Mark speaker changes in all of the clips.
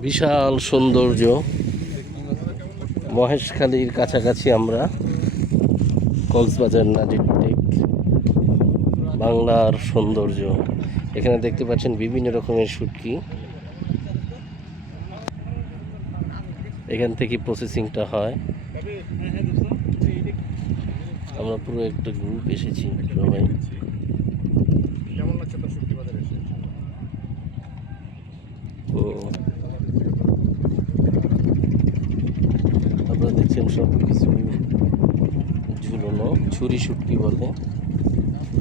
Speaker 1: বিশাল সৌন্দর্য। মহেশখালীর কাছাকাছি আমরা কক্সবাজার নাজির টেক বাংলার সৌন্দর্য। এখানে দেখতে পাচ্ছেন বিভিন্ন রকমের শুটকি এখান থেকে প্রসেসিংটা হয়। আমরা পুরো একটা গ্রুপ এসেছি সবাই।
Speaker 2: কেমন লাগছে বাজারে? এসে
Speaker 1: ও। আপনারা দেখছেন সব কিছু ঝুলনো। ছুরি শুটকি বলে।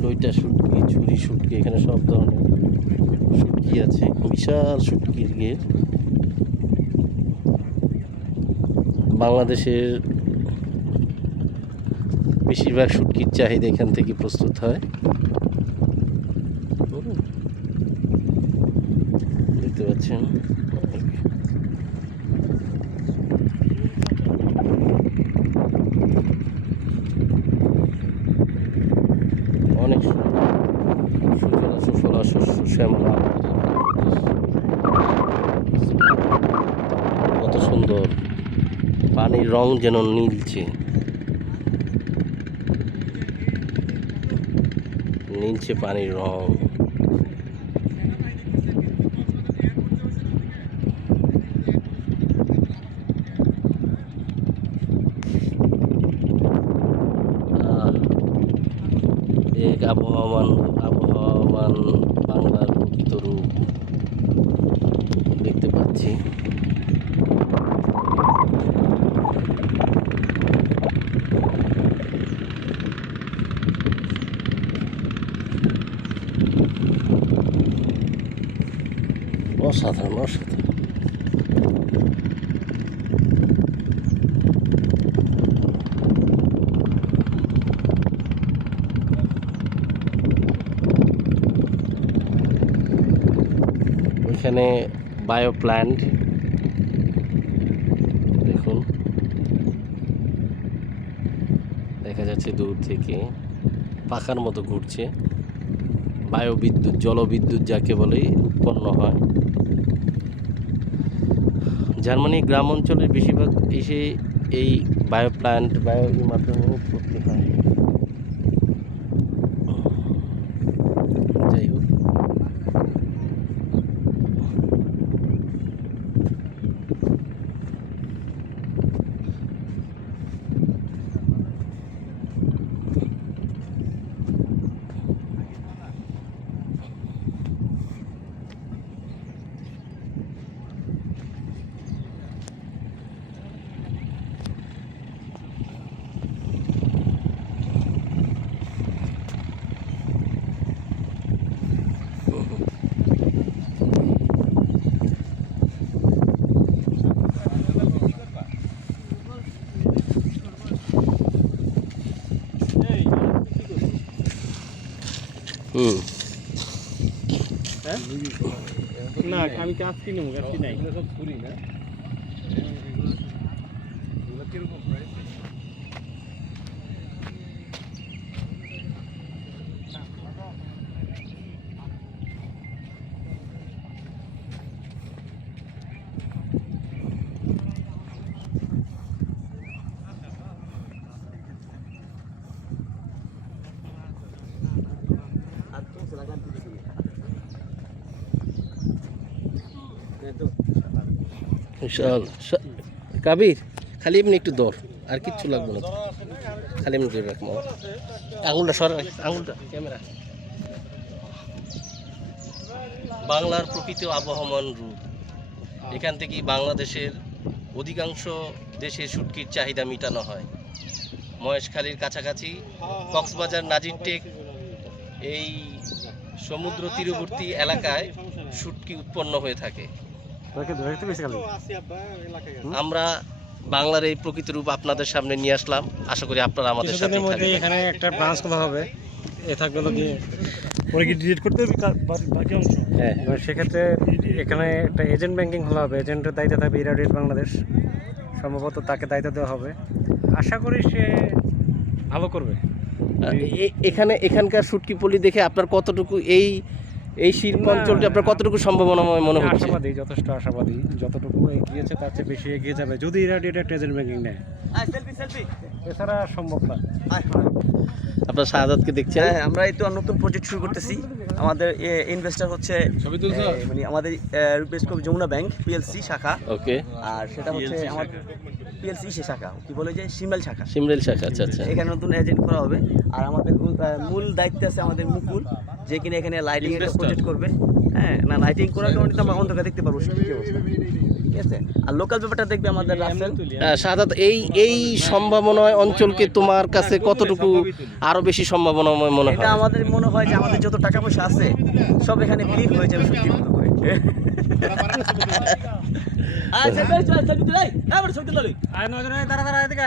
Speaker 1: লইটা শুটকি, ছুরি শুটকি, এখানে সব ধরনের শুটকি আছে। বিশাল শুটকির গেট। বাংলাদেশের বেশিরভাগ শুটকির চাহিদা এখান থেকে প্রস্তুত হয়। দেখতে পাচ্ছেন। কত সুন্দর। পানির রং যেন নীলছে নীলছে পানির রং। এক আবহাওয়ান আবহাওয়ামান বাংলার প্রকৃত রূপ দেখতে পাচ্ছি। অসাধারণ অসাধারণ। ওইখানে বায়ো প্ল্যান্ট দেখুন। দেখা যাচ্ছে দূর থেকে। পাখার মতো ঘুরছে। বায়ো বিদ্যুৎ জলবিদ্যুৎ যাকে বলে, উৎপন্ন হয়। জার্মানি গ্রাম অঞ্চলের বেশিরভাগ এসে এই বায়ো প্ল্যান্ট বায়ো মাধ্যমে উৎপত্তি হয়। হুম।
Speaker 3: না আমি কাজ কিনে মুখ আজকে নাই?
Speaker 2: সব ছুরি না? কীরকম প্রাইস
Speaker 1: কাবির, খালি এমনি একটু দর আর কিচ্ছু লাগবে না খালি এমনি ধরে রাখব। আঙুলটা সর, আঙুলটা, ক্যামেরা। বাংলার প্রকৃত আবহমান রূপ। এখান থেকেই বাংলাদেশের অধিকাংশ দেশে শুটকির চাহিদা মেটানো হয়। মহেশখালীর কাছাকাছি কক্সবাজার নাজির টেক, এই সমুদ্র তীরবর্তী এলাকায় শুটকি উৎপন্ন হয়ে থাকে। আমরা বাংলার এই প্রকৃত রূপ আপনাদের সামনে নিয়ে আসলাম। আশা করি আপনারা আমাদের সাথে
Speaker 3: মধ্যে এখানে একটা ব্রাঞ্চ খোলা হবে। এ থাকবে গিয়ে পরে কি ডিলিট করতে হবে? বাকি অংশ?
Speaker 1: হ্যাঁ।
Speaker 3: এবার সেক্ষেত্রে এখানে একটা এজেন্ট ব্যাংকিং খোলা হবে। এজেন্টের দায়িত্ব থাকবে ইরাডিয়েট বাংলাদেশ সম্ভবত তাকে দায়িত্ব দেওয়া হবে। আশা করি সে ভালো করবে।
Speaker 1: এ- এখানে এখানকার শুটকি পলি দেখে আপনার কতটুকু এই এই শিল্প অঞ্চলটি আপনার কতটুকু সম্ভাবনাময় মনে হচ্ছে?
Speaker 3: আশাবাদী যথেষ্ট আশাবাদী। যতটুকু এগিয়েছে তার চেয়ে বেশি এগিয়ে যাবে। যদি ইরাডিয়েট একটা এজেন্ট ব্যাংকিং নেয়। এছাড়া সম্ভব না।
Speaker 1: আপনার শাহজাদকে দেখছেন
Speaker 4: হ্যাঁ আমরা এই তো নতুন প্রজেক্ট শুরু করতেছি। আমাদের ইনভেস্টার হচ্ছে মানে আমাদের রুপেশ কবি যমুনা ব্যাংক পিএলসি শাখা।
Speaker 1: ওকে
Speaker 4: আর সেটা হচ্ছে আমার পিএলসি সে শাখা কি বলে যে? সিমাল শাখা।
Speaker 1: সিমরেল শাখা আচ্ছা আচ্ছা।
Speaker 4: এখানে নতুন এজেন্ট করা হবে। আর আমাদের মূল দায়িত্বে আছে আমাদের মুকুল। যে কিনা এখানে লাইটিং এর প্রজেক্ট করবে। হ্যাঁ না লাইটিং করার কারণে তো আমরা অন্ধকার দেখতে পারব কি অবস্থা? ঠিক আছে? আর লোকাল ব্যাপারটা দেখবে আমাদের রাসেল
Speaker 1: আহ, শাহাদাত এই এই সম্ভাবনাময় অঞ্চলকে তোমার কাছে কতটুকু আরও বেশি সম্ভাবনাময় মনে
Speaker 4: এটা
Speaker 1: হয়?
Speaker 4: আমাদের মনে হয় যে আমাদের যত টাকা পয়সা আছে সব এখানে বিলীন হয়ে যাবে সত্যি মতো করে আচ্ছা বেশ চল চল চল এই না বড় সত্যি
Speaker 3: আর নজরে দাঁড়া দাঁড়া এদিকে।